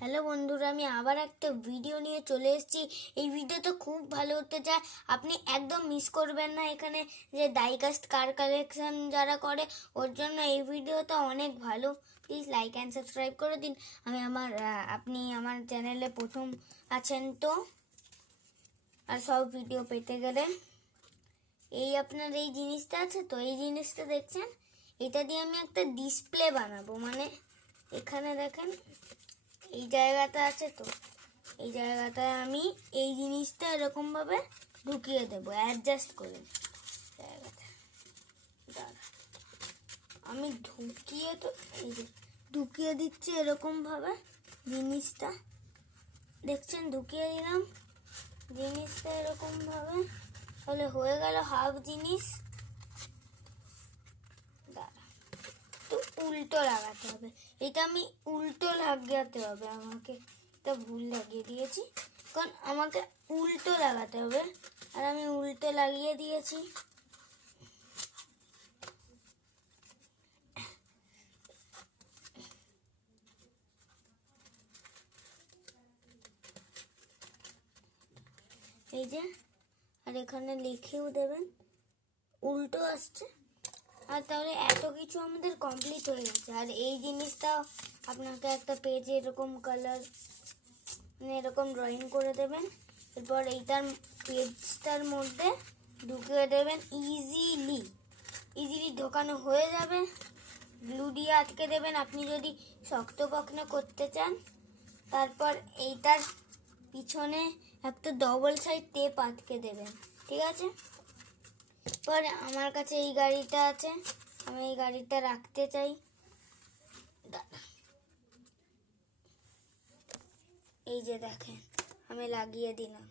Hello বন্ধুরা, আমি আবার একটা ভিডিও নিয়ে চলে এসেছি। এই ভিডিও তো খুব ভালো হতে চায়, আপনি একদম মিস করবেন না। এখানে যে ডাইকাস্ট কার কালেকশন যারা করে ওর জন্য এই ভিডিওটা অনেক ভালো। প্লিজ লাইক অ্যান্ড সাবস্ক্রাইব করে দিন। আপনি আমার চ্যানেলে প্রথম আছেন তো, আর সব ভিডিও পেতে গেলে আপনার এই জিনিসটা আছে তো, এই জিনিসটা দেখছেন, এটা দিয়ে আমি একটা ডিসপ্লে বানাবো। মানে এখানে দেখেন এই জায়গাটা আছে তো, এই জায়গাটায় আমি এই জিনিসটা এরকমভাবে ঢুকিয়ে দেবো, অ্যাডজাস্ট করে জায়গাটা। দাঁড়া, আমি ঢুকিয়ে দিচ্ছি এরকমভাবে জিনিসটা। দেখছেন, ঢুকিয়ে দিলাম জিনিসটা এরকমভাবে, তাহলে হয়ে গেল হাফ জিনিস। তো উল্টো লাগাতে হবে, এটা আমি উল্টো লাগাতে হবে, আমাকে এটা ভুল লাগিয়ে দিয়েছি, কারণ আমাকে উল্টো লাগাতে হবে, আর আমি উল্টো লাগিয়ে দিয়েছি। এই যে, আর এখানে লিখেও দেবেন, উল্টো আসছে। আর তাহলে এত কিছু আমাদের কমপ্লিট হয়ে গেছে। আর এই জিনিসটাও আপনাকে একটা পেজে এরকম কালার, মানে এরকম ড্রয়িং করে দেবেন। এরপর এইটার পেজটার মধ্যে ঢুকিয়ে দেবেন, ইজিলি ঢোকানো হয়ে যাবে। গ্লু দিয়ে আটকে দেবেন আপনি যদি শক্তপোক্ত করতে চান। তারপর এইটার পিছনে একটা ডবল সাইড টেপ আটকে দেবেন, ঠিক আছে? পরে আমার কাছে এই গাড়িটা আছে, আমি এই গাড়িটা রাখতে চাই। এই যে দেখেন, আমি লাগিয়ে দিলাম।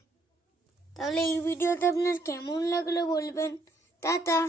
তাহলে এই ভিডিওটা আপনার কেমন লাগলো বলবেন। টাটা।